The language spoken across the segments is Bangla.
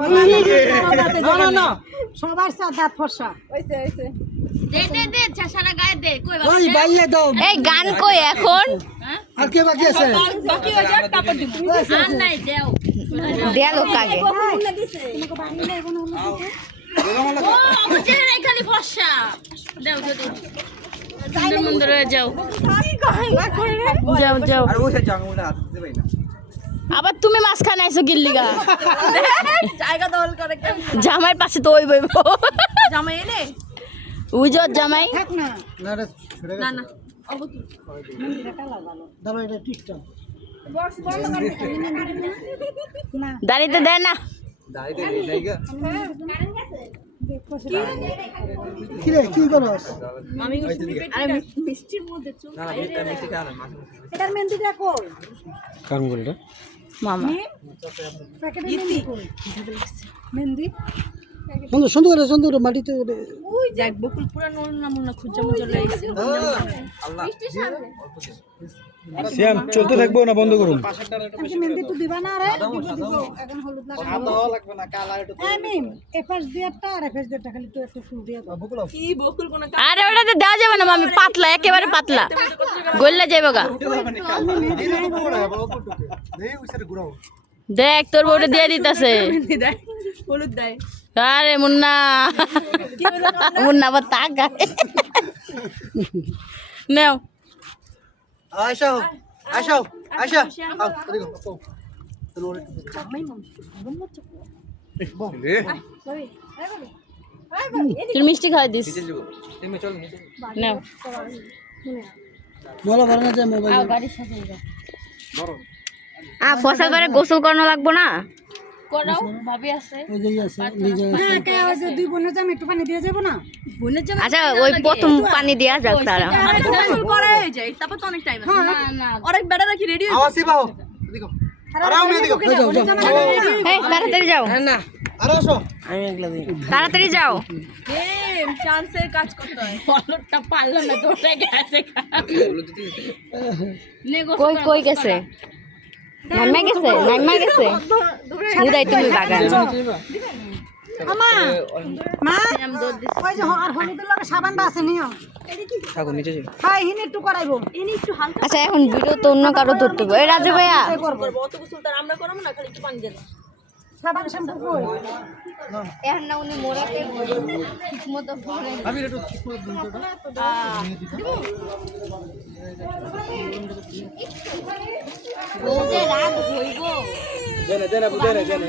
না না না সবার সাথে দাঁত ফর্সা বাইয়ে দাও এই গান কই এখন? আর বাকি আছে বাকি হয়ে যাক তারপর দিব আর নাই দেও দেয়া লোক আগে ও আমার চেহারা খালি ফর্সা দেও যদি যাও যাও যাও আর দিতে পারি না। আবার তুমি মাঝখানে আইছো গিল্লিগা জায়গা দখল করে জামাইয়ের পাশে তো ওই বইব। জামাই এনে? উজর জামাই। থাক না। না না দাঁড়িতে দেয় না। কি? করস? মিষ্টির মধ্যে চুল মামা। মেহেন্দি? সুন্দর সুন্দর করে সুন্দর করে মাটিতে যাক বকুল পুরা নল না মুন্না খুঁজা মুজা লাইছে আল্লাহ। শ্যাম চলতে থাকব না বন্ধ করুন। মেহেন্দি একটু দিবা না রে? দিব দিব। এখন হলুদ লাগাবো লাগবে না কালা একটু হ্যাঁ এপাশ দিয়ারটা আর এপাশ দিয়ারটা খালি তো একটু ফুল দিয়ে দাও। কি বকুল কোন আরে ওটাতে দেওয়া যাবে না মামি পাতলা একেবারে পাতলা। গললে যাবে গা। দেখ তোর বউটা দিয়ে দিতেছে। দেয় হলুদ দেয়। আরে মুন্না। মুন্না আবার তাক নেও। মিষ্টি খাওয়াই দিস। নিচে যাব। তুমি চল নিচে নেও। বলা পারে না যে মোবাইল আ ফসল করে গোসল করানো লাগবো না? করাও ভাবি আছে। ওই যে আছে নিজে হ্যাঁ দুই বোনের জাম একটু পানি দিয়ে যাব না? বোনের আচ্ছা ওই প্রথম পানি দেওয়া যাক তারা গোসল করা হয়ে যায় তারপর তো অনেক টাইম আছে। না না। অনেক বেড়া রাখি রেডি আওয়াজ সিবাও দেখো আরাম নিয়ে দেখো এই তাড়াতাড়ি যাও। আরে তাড়াতাড়ি যাও। চান্সের কাজ করতে হয়। বলটা পারল না দৌড়ে গেছে। কই কই গেছে? নাইমা গেছে নাইমা গেছে তুমি বাগান আমা মা ওই যে আর হলুদের লগে সাবানটা আছে নিও থাকো নিচে যাও হ্যাঁ হিনি একটু করাইবো ইনি একটু হালকা আচ্ছা এখন ভিডিও তো অন্য কারও ধরতে হবে এই রাজু ভাইয়া করব অত কিছু তার আমরা করাবো না খালি একটু পানি দাও সাবান শ্যাম্পু কই? এখন না উনি মোড়াতে ঠিক মতো আমি একটু ঠিক করে দিন তো ও যে রাগ হইব। দেনে দেনে দেনে দেনে।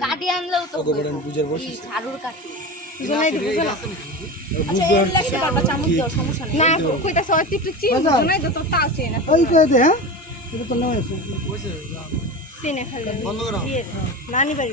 কাটি আনলেও তো বুঝার ঝাড়ুর কাটি আচ্ছা হ্যাঁ? করো। নানি বাড়ি